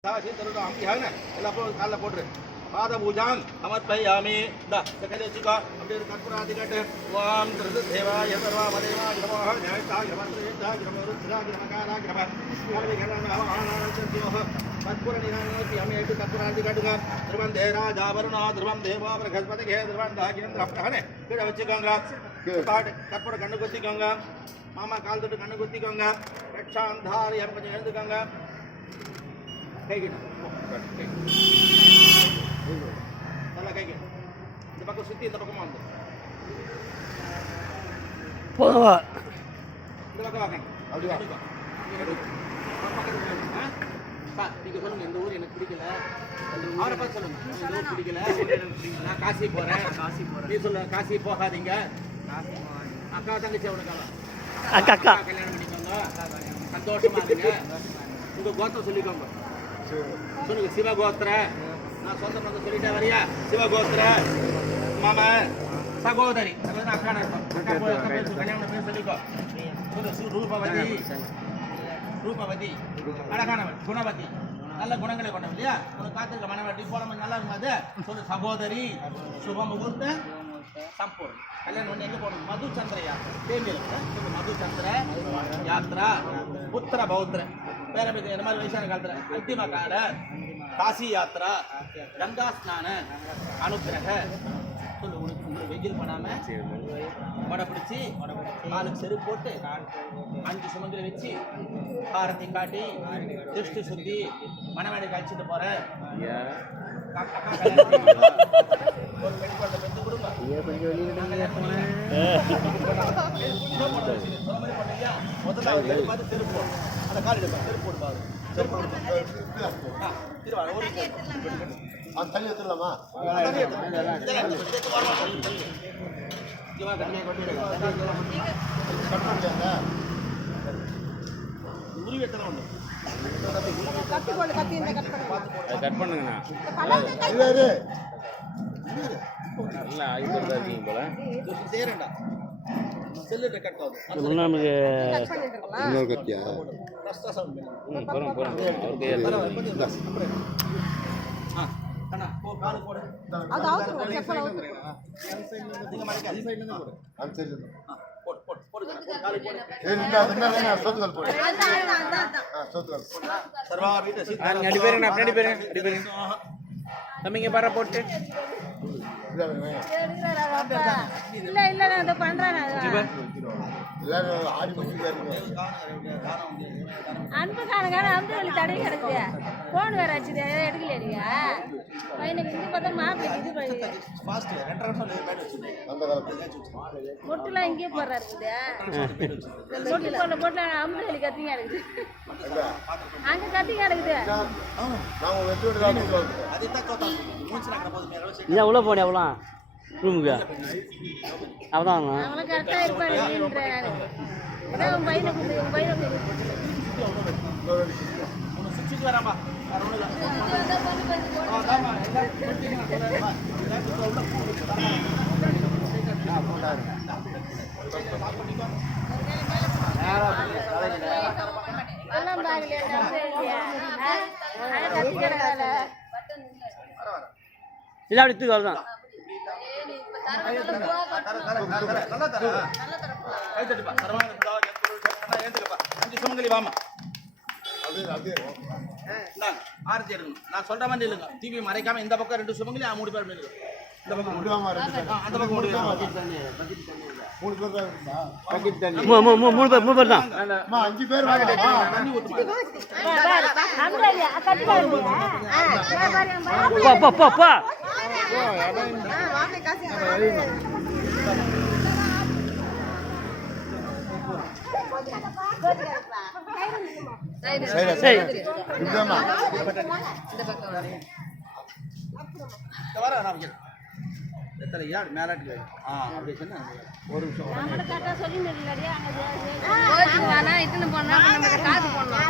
எல்லாம் போட்டுரு பாத பூஜான் அமர்ப்பயாமி கையில் வச்சுக்கோ அப்படி ஒரு கற்பூராதி கேட்டு ஓம் திருது தேவாய சர்வாமதேவா கிரமோக நியாயத்தா கிரமந்தா கிரமருத்ரா கிரமகாரா கிரம கற்பூர நிராமி ஆயிட்டு கற்பூராதி காட்டுங்க திருவன் தேரா ஜாபருணா திருவம் தேவா பிரகஸ்பதி கே திருவன் தாகிரந்திர அப்படே கீழே வச்சுக்கோங்க கற்பூர கண்ணு குத்திக்கோங்க மாமா கால் தொட்டு கண்ணு குத்திக்கோங்க ரட்சாந்தாரியம் கொஞ்சம் எழுந்துக்கோங்க நல்லா கைக்கு இந்த பக்கம் சுற்றி இந்த பக்கமாக வந்து போதுவா இந்த பக்கம் வாங்க அப்படி சார் நீங்கள் சொல்லுங்கள் இந்த ஊர் எனக்கு பிடிக்கல அவரை பார்த்து சொல்லுங்கள் இந்த ஊர் பிடிக்கல நான் காசி போகிறேன் நீ சொல்ல காசி போகாதீங்க அக்கா தங்கச்சி அவனுக்காக அக்கா அக்கா கல்யாணம் பண்ணிக்கோங்க சந்தோஷமா இருங்க உங்கள் கோத்திரம் சொல்லிக்கோங்க சொல்லுங்க சிவகோத்திர நான் சொந்த வந்து சொல்லிட்டேன் வரியா சிவகோத்திர மாமா சகோதரி அக்கா கல்யாணம் பேர் சொல்லிக்கோ ரூபவதி அழகானவன் குணவதி நல்ல குணங்களை கொண்டவன் இல்லையா உனக்கு காத்திருக்க மனைவி போல நல்லா இருக்கும் அது சொல்லு சகோதரி சுப முகூர்த்த சம்பூர்ண கல்யாணம் பண்ணி எங்கே போகணும் மதுச்சந்திர யாத்திரை தேங்கியில் மதுச்சந்திர யாத்திரா புத்திர பௌத்திர வேற இந்த மாதிரி வயசான காலத்தில் அந்திம கால காசி யாத்திரா கங்கா ஸ்நான அனுக்கிரக சொல்லு உனக்கு வெயில் பண்ணாமல் வடை பிடிச்சி காலுக்கு செருப்பு போட்டு 5 சுமந்திரி வச்சு காரத்தை காட்டி திருஷ்டி சுற்றி மணமேடைக்கு அழைச்சிட்டு போகிறேன் ஒரு பெண் குழந்தை பெற்று கொடுங்க முதல்ல பார்த்து செருப்பு போடும் அந்த கால் எடுப்பா செருப்பு போடுப்பாரு தண்ணி எடுத்துடலாமா உருவி எத்தனை உண்டு கட் பண்ணுங்கண்ணா நல்லா ஆகிட்டு இருக்கீங்க போல சேரண்டா செல்லு கட் ஆகுது நமக்கு இன்னொரு கத்தியா போகிறோம் அண்ணா போ காலு போடு அந்த சைடுல போடு போடு போடு காலு போடு சோத்துகள் போடு சோத்துகள் சர்வா வீட்டு நீங்க அடி பேருங்க அப்படி பேருங்க தம்பிங்க பாரு போட்டு இல்ல நான் இத பண்றேன் எல்லாரும் ஆடி முடிச்சிருக்காங்க அன்புக்காரங்க அன்பு வழி தடை கிடக்குது போன் வேற ஆச்சுது எடுக்கலையா நீங்க பையனுக்கு இது பார்த்தா மாப்பிள்ளை இது பண்ணி ஃபாஸ்ட் 2 நிமிஷம் பேட் வச்சிருந்தேன் அந்த காலத்துல மொட்டுலாம் இங்கே போடுறாரு மொட்டுல அம்பு வழி கத்திங்க இருக்குது அங்க கத்திங்க இருக்குது நான் வெட்டி விட்டு அதுதான் கோத்தா மூஞ்சி நாக்க போது மேல வச்சு நீ உள்ள போனே அவ்வளோ ரூமுக்கு அதான் அவங்கள கரெக்டா இருப்பாருன்ற அதான் உன் பையனை கூப்பிடு உன் பையனை உன சுத்திட்டு வராமா அருணல ஆமா எல்லாம் பாக்கலையா கத்தி கிடக்காத இல்லை அப்படி தூக்கி வரதான் கை தட்டுப்பா சர்வானந்தா ஏந்துக்கப்பா 5 சுமங்கலி வாமா ஆரத்தி எடுக்கணும் நான் சொல்ற மாதிரி இல்லைங்க டிவி மறைக்காம இந்த பக்கம் 2 சுமங்கலி 3 பேர் நில்லுங்க இந்த பக்கம் முடியாம அந்த பக்கம் முடியாம 3 பேர் தான் பக்கெட் தண்ணி 3 பேர் தான் 5 பேர் வாங்க தண்ணி ஊத்துமா அம்புலியா கத்தி பா சரி இதுமா வர நான் எத்தனை யார் மேலாட்டு அப்படி சொன்னா ஒரு நிமிஷம் நம்மள கரெக்டா சொல்லி நில்லடியா அங்க வானா இத்தனை போனா நம்ம காது போடணும்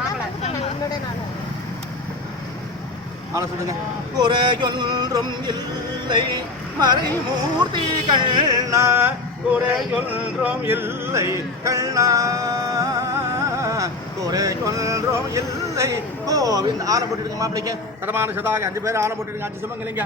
ஆனா சொல்லுங்க குறையொன்றும் இல்லை மறைமூர்த்தி கண்ணா குறையொன்றும் இல்லை கண்ணா குறை ஒன்றும் இல்லை கோவிந்த் ஆன போட்டுடுங்க மாப்பிள்ளைக்கு தரமான சதாக 5 பேர் ஆன போட்டுடுங்க 5 சுமங்கலிங்க